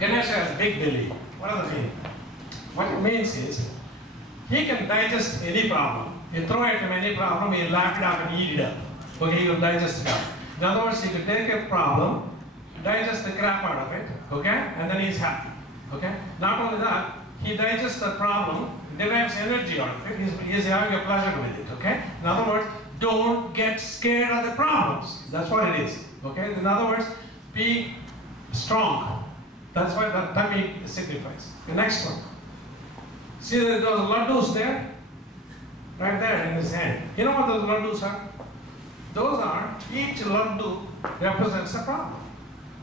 Ganesha has big belly. What does it mean? What it means is, he can digest any problem. You throw at him any problem, he'll lap it up and eat it up. Okay, he will digest it up. In other words, he can take a problem, digest the crap out of it, okay, and then he's happy. Okay? Not only that, he digests the problem, derives energy out of it, he's having a pleasure with it, okay? In other words, don't get scared of the problems. That's what it is. Okay? In other words, be strong. That's what that tummy signifies. The next one. See those laddus there? Right there in his hand. You know what those laddus are? Those are, each laddu represents a problem.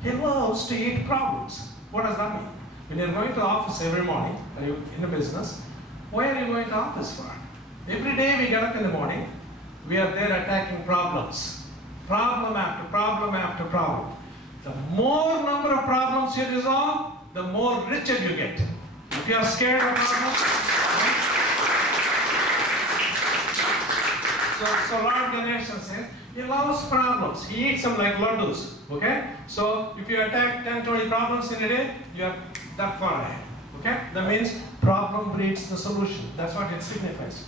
He loves to eat problems. What does that mean? When you're going to office every morning, are you in a business, why are you going to office for? Every day we get up in the morning, we are there attacking problems. Problem after problem after problem. The more number of problems you resolve, the more richer you get. If you are scared of problems, so Lord Ganesha says, he loves problems. He eats them like laddus. Okay? So if you attack 10, 20 problems in a day, you are that far ahead. Okay? That means problem breeds the solution. That's what it signifies.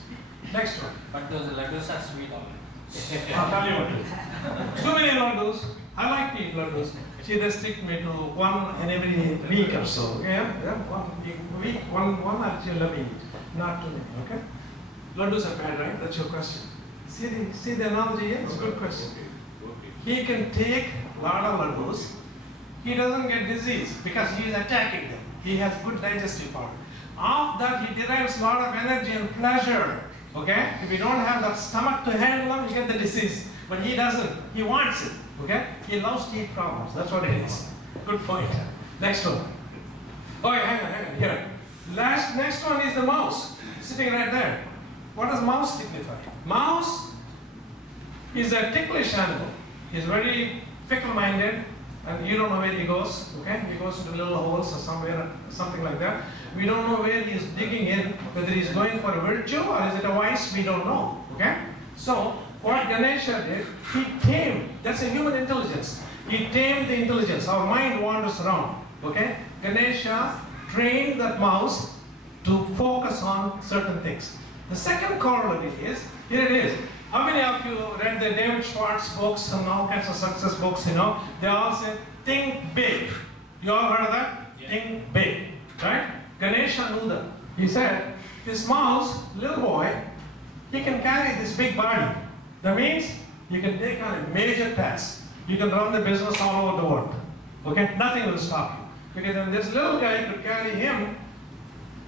Next one. But those laddus are sweet only. I'll tell you what to do. Too many laddus. I like to eat laddus. See, they stick me to one in every week or so. Yeah? 1 week, one actually let me eat. Not too many. Okay? Laddus are bad, right? That's your question. See the analogy here? It's a good question. He can take a lot of laddus. He doesn't get disease because he is attacking them. He has good digestive power. Of that, he derives a lot of energy and pleasure. Okay? If you don't have that stomach to handle them, you get the disease. But he doesn't. He wants it. Okay? He loves to eat problems. That's what it is. Good point. Next one. Oh, yeah, hang on. Here. Next one is the mouse. Sitting right there. What does mouse signify? Mouse is a ticklish animal. He's very fickle-minded, and you don't know where he goes. Okay? He goes into little holes or somewhere, something like that. We don't know where he's digging in, whether he's going for a virtue or is it a vice, we don't know. Okay? So, what Ganesha did, he tamed, that's a human intelligence. He tamed the intelligence. Our mind wanders around. Okay? Ganesha trained that mouse to focus on certain things. The second corollary is, here it is. How many of you read the David Schwartz books and all kinds of success books, you know? They all say, think big. You all heard of that? Yeah. Think big, right? Ganesha knew that. He said, this mouse, little boy, he can carry this big body. That means you can take on a major task. You can run the business all over the world. Okay? Nothing will stop you. Because when this little guy could carry him,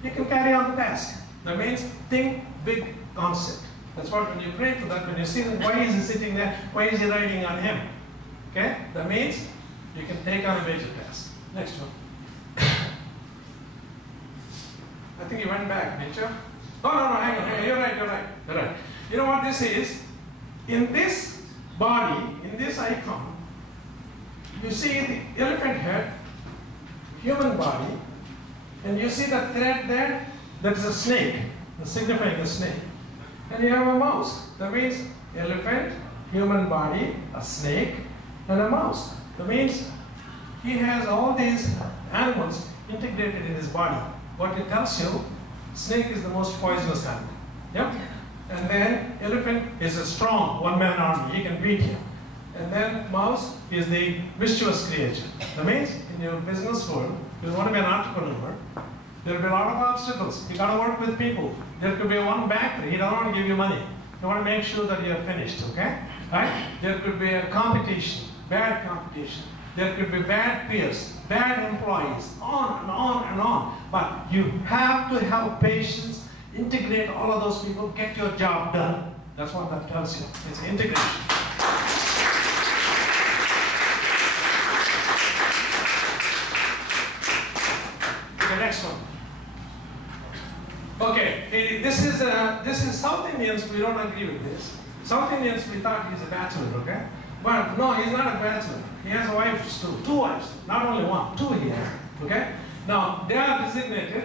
he can carry on the task. That means think big concept. That's what when you pray for that, when you see that, why is he sitting there? Why is he riding on him? Okay? That means you can take on a major task. Next one. I think he went back, didn't you? Oh, no, hang on. You're right. You know what this is? In this body, in this icon, you see the elephant head, human body, and you see the thread there? That is a snake, signifying a snake. And you have a mouse. That means elephant, human body, a snake, and a mouse. That means he has all these animals integrated in his body. What it tells you, snake is the most poisonous animal. Yep. And then elephant is a strong one-man army. He can beat him. And then mouse is the mischievous creature. That means in your business world, if you want to be an entrepreneur, there will be a lot of obstacles. You got to work with people. There could be one banker. He doesn't want to give you money. You want to make sure that you are finished, okay? Right? There could be a competition, bad competition. There could be bad peers, bad employees, on and on and on. But you have to have patience, integrate all of those people, get your job done. That's what that tells you. It's integration. Okay, next one. Okay, this is South Indians, we don't agree with this. South Indians, we thought he's a bachelor, okay? But no, he's not a bachelor. He has a wife too, 2 wives, not only one, 2 he has, okay? Now, they are designated,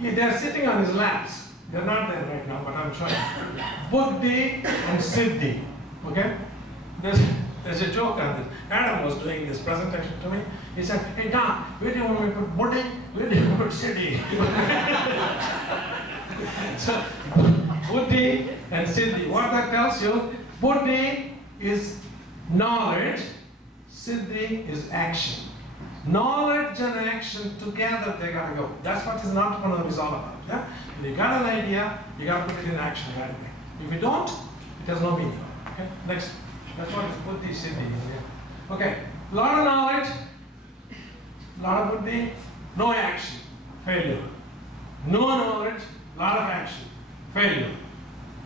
they are sitting on his laps. They're not there right now, but I'm showing you. Buddhi and Siddhi, okay? There's a joke on this. Adam was doing this presentation to me. He said, hey Don, where do you want me to put Buddhi? Where do you want to put Siddhi? So, Buddhi and Siddhi. What that tells you, Buddhi is knowledge, Siddhi is action. Knowledge and action together, they gotta go. That's what an entrepreneur is all about. Yeah? If you got an idea, you gotta put it in action right away. If you don't, it has no meaning. Okay? Next. That's what is Buddhi, Siddhi. Yeah? Okay. A lot of knowledge, a lot of Buddhi, no action, failure. No knowledge, a lot of action, failure.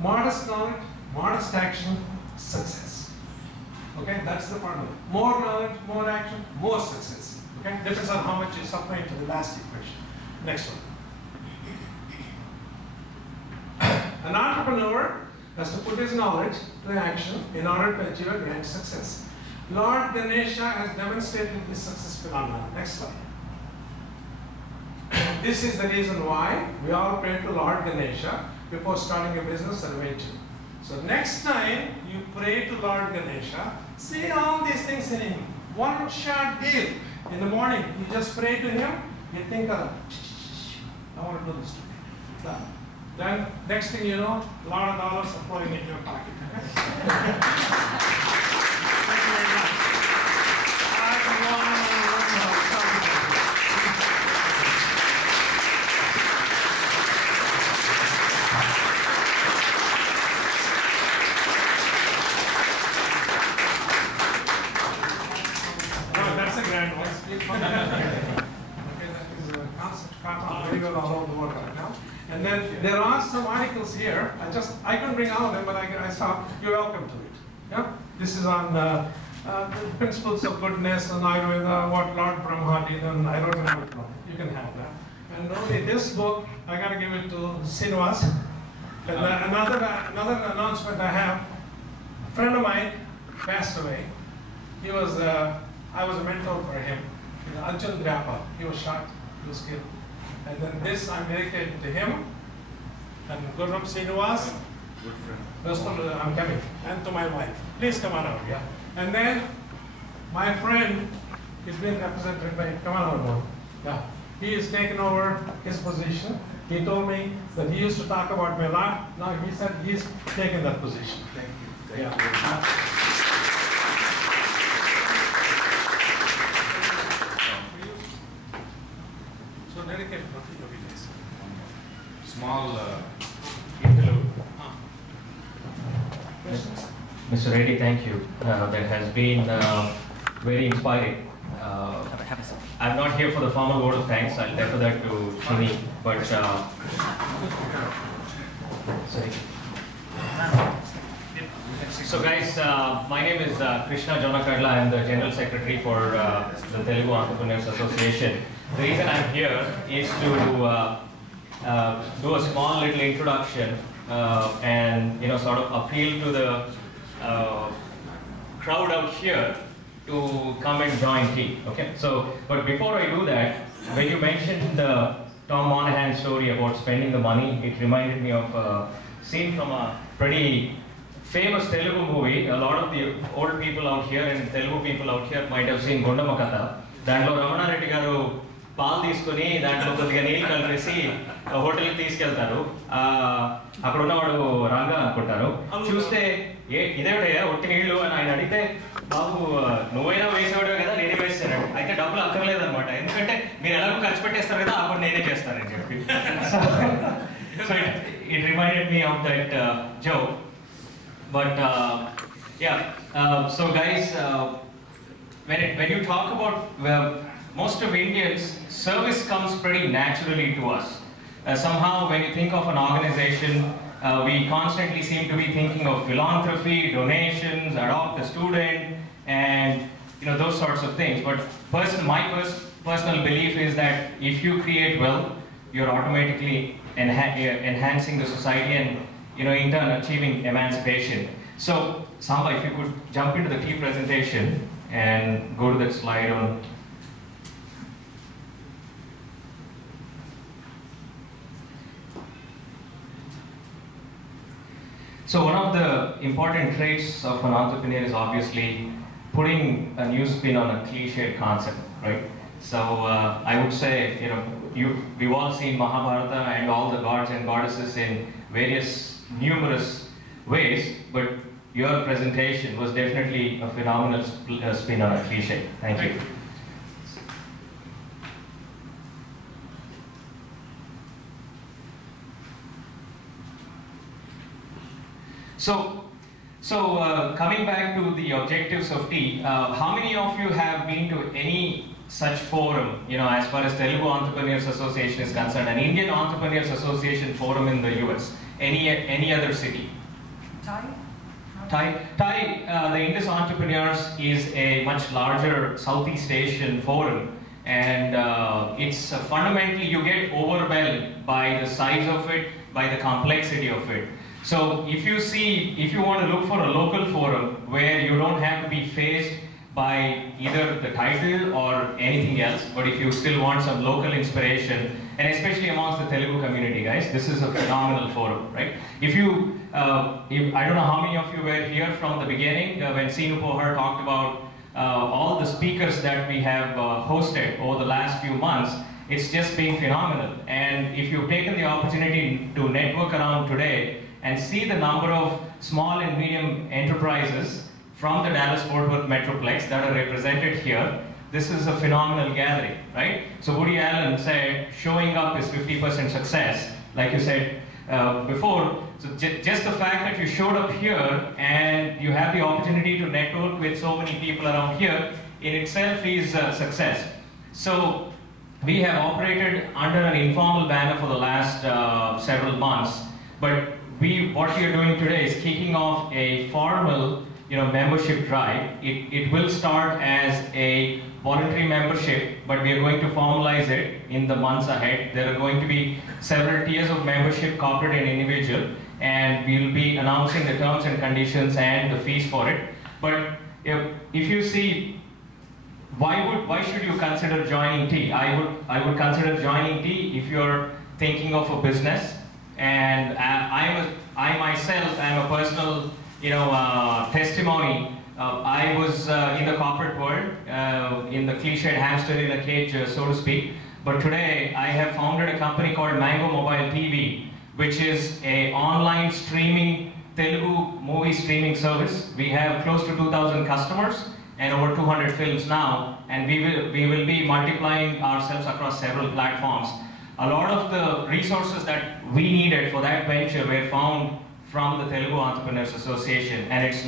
Modest knowledge, modest action, success. Okay, that's the formula. More knowledge, more action, more success. Okay, depends on how much you supply to the last equation. Next one. An entrepreneur has to put his knowledge to action in order to achieve a great success. Lord Ganesha has demonstrated this success phenomenon. Next slide. This is the reason why we all pray to Lord Ganesha before starting a business or venture. So next time you pray to Lord Ganesha, say all these things in him. One shot deal. In the morning, you just pray to him, you think of, I want to do this today. Done. Then next thing you know, a lot of dollars are flowing into your pocket. Okay? Thank you very much. And then there are some articles here. I couldn't bring all of them, but I saw. You're welcome to it. Yeah. This is on the principles of goodness and Ayurveda, what Lord Brahma did, and I don't have it wrong. You can have that. And only this book, I got to give it to Srinivas. And another announcement I have. A friend of mine passed away. He was I was a mentor for him. Arjun Grappa. He was shot. He was killed. And then this I'm dedicated to him, and Gurram Srinivas, good friend. I'm coming, and to my wife. Please come on out, yeah. And then my friend is being represented by, come on out, boy. Yeah. He has taken over his position. He told me that he used to talk about me a lot. Now he said he's taken that position. Thank you. Thank Yeah. you. Dedicate Small interlude. Mr. Reddy, thank you. That has been very inspiring. I'm not here for the formal word of thanks. I'll defer that to Shini. But sorry. So guys, my name is Krishna Jonakadla. I'm the General Secretary for the Telugu Entrepreneurs Association. The reason I'm here is to do a small little introduction and sort of appeal to the crowd out here to come and join tea. Okay. So, but before I do that, when you mentioned the Tom Monahan story about spending the money, it reminded me of a scene from a pretty famous Telugu movie. A lot of the old people out here and Telugu people out here might have seen Gondamakata. దాంట్లో రమణారెడ్డి గారు పాలు తీసుకొని దాంట్లో కొద్దిగా నీళ్ళు కలిపేసి హోటల్కి తీసుకెళ్తారు. అక్కడ ఉన్నవాడు రంగా అనుకుంటారు. చూస్తే ఇదేటయ్యా ఒట్టి నీళ్లు అని ఆయన అడిగితే, బాబు నువ్వైనా వేసేవాడు కదా, నేనే వేసాను. అయితే డబ్బులు అక్కర్లేదనమాట, ఎందుకంటే మీరు ఎలాగో ఖర్చు పెట్టేస్తారు కదా, అప్పుడు నేనే చేస్తానని చెప్పి. So it reminded me of that joke. But so guys, when you talk about most of Indians, service comes pretty naturally to us. Somehow when you think of an organization, we constantly seem to be thinking of philanthropy, donations, adopt a student, and those sorts of things. But my personal belief is that if you create wealth, you're automatically enhancing the society and in turn achieving emancipation. So Samba, if you could jump into the key presentation and go to that slide on. So one of the important traits of an entrepreneur is obviously putting a new spin on a cliched concept, right? So I would say, we've all seen Mahabharata and all the gods and goddesses in various numerous ways, but your presentation was definitely a phenomenal spin on a cliche. Thank you. So coming back to the objectives of tea, how many of you have been to any such forum, as far as Telugu Entrepreneurs Association is concerned, an Indian Entrepreneurs Association forum in the US, any other city? Thai, the Indus Entrepreneurs is a much larger Southeast Asian forum, and it's fundamentally, you get overwhelmed by the size of it, by the complexity of it. So if you want to look for a local forum where you don't have to be faced by either the title or anything else, but if you still want some local inspiration, and especially amongst the Telugu community, guys, this is a phenomenal forum, right? I don't know how many of you were here from the beginning when Seenu Pohar talked about all the speakers that we have hosted over the last few months. It's just been phenomenal. And if you've taken the opportunity to network around today and see the number of small and medium enterprises from the Dallas-Fort Worth Metroplex that are represented here, this is a phenomenal gathering, right? So Woody Allen said, showing up is 50% success. Like you said before, so just the fact that you showed up here and you have the opportunity to network with so many people around here in itself is a success. So we have operated under an informal banner for the last several months, but what we are doing today is kicking off a formal membership drive. It will start as a voluntary membership, but we are going to formalize it in the months ahead. There are going to be several tiers of membership, corporate and individual, and we will be announcing the terms and conditions and the fees for it. But if you see, why should you consider joining T? I would consider joining T if you're thinking of a business, and I myself am a personal testimony. I was in the corporate world, in the cliched hamster in a cage, so to speak. But today, I have founded a company called Mango Mobile TV, which is an online streaming Telugu movie streaming service. We have close to 2,000 customers and over 200 films now, and we will be multiplying ourselves across several platforms. A lot of the resources that we needed for that venture were found from the Telugu Entrepreneurs Association, and it's not